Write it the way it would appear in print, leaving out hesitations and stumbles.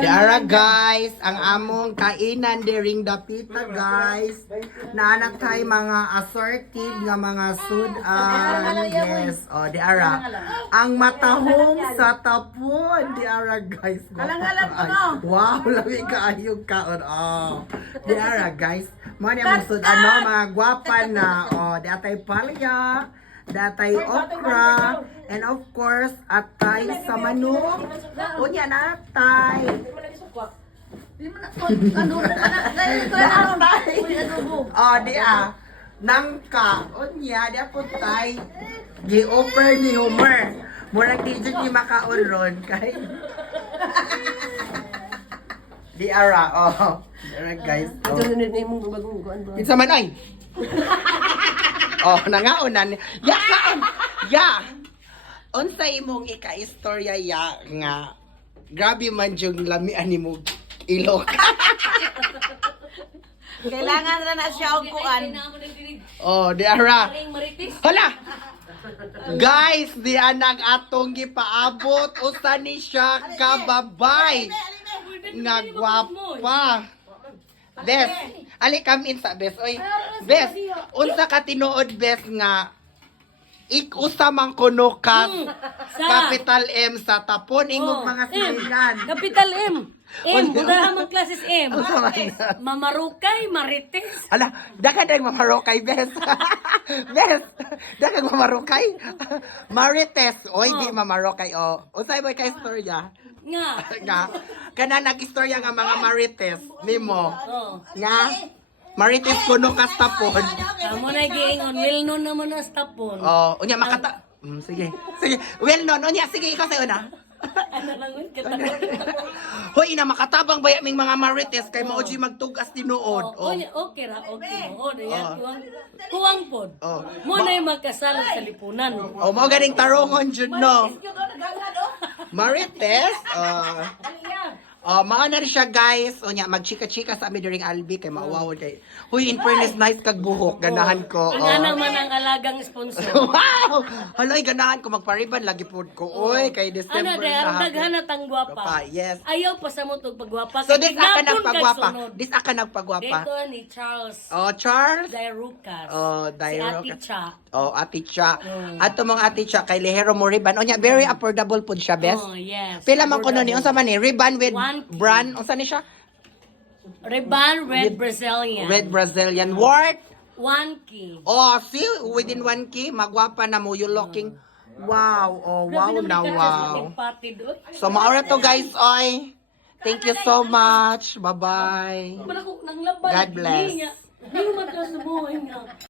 Diara guys, ang among kainan during the pita guys. Naanak tayo mga assorted nga mga sudan. Yes, diara. Ang matahong sa tapon, diara guys. Wow, labi kaayong kaon. Diara guys. Mo ni ang sudan mga gwapa na. Diatay palya. Datay okra, and of course, atay sa manok. Unya na atay. Nangka. Unya, di po tay. Gi-offer ni Homer. Murag di dyan ni makaon ron. Kay... Di ara, Diara guys. Kinsa man ay? Nangaonan. Ya. Unsa imong ika-istorya ya nga grabe man jung lamian nimo ilok. Kailangan na siya og kuan. Diara. Hala. Guys, di anang atong gipaabot usa ni siya ka babay. Nga gwapa. Bes, ali come in sa Bes. Oy, Bes, unsa ka tinuod Bes nga ikusa man kuno ka capital M sa tapon ingog mga silingan. Capital M. Muna ang klases M. Mamarukay, marites. Ala, dagan dang mamarukay Bes. Bes, dagan mamarukay. Marites, oy di mamarukay Unsay boy ka istorya? Nga. Kana nag-istorya nga mga marites nimo. Nga. Marites kuno ka tapon. Amo na giingon, well known naman ang tapon. Unya makata. Sige. Well known unya sige ikaw sa una. Ano lang yun kita. Hoy ina makatabang baya ming mga marites kay mao magtugas tinuod. Okay ra, okay. Kuwang pod. Mo na yung magkasala sa lipunan. Mao ganing tarongon jud no. Marites, mga na rin siya guys. Nya magchika-chika sa amin during Albi kay maawawon kay. Huy, in fairness nice kag buhok, ganahan ko. Ang naman ang alagang sponsor. Wow! Haloy, ganahan ko magpariban lagi pod ko. Oy, kay December ang daghan na tang gwapa. Yes. Ayaw pa sa mo tog pagwapa. So this aka nagpagwapa. This aka nagpagwapa. Dito ni Charles. Charles. Dairucas. Dairucas. Si Ate Cha. Ate Cha. Ato mga Ate Cha kay Lehero mo ribbon. Onya very affordable pod siya, best. Yes. Pila man kuno ni unsa man ni ribbon with brand unsa ni siya? Ribbon Red Brazilian. Red Brazilian worth 1K. See, within 1K magwapa na mo you looking. Wow, wow na wow. So maura to guys, oy. Thank you so much. Bye-bye. God bless. Hindi mo matras sa buhay nga.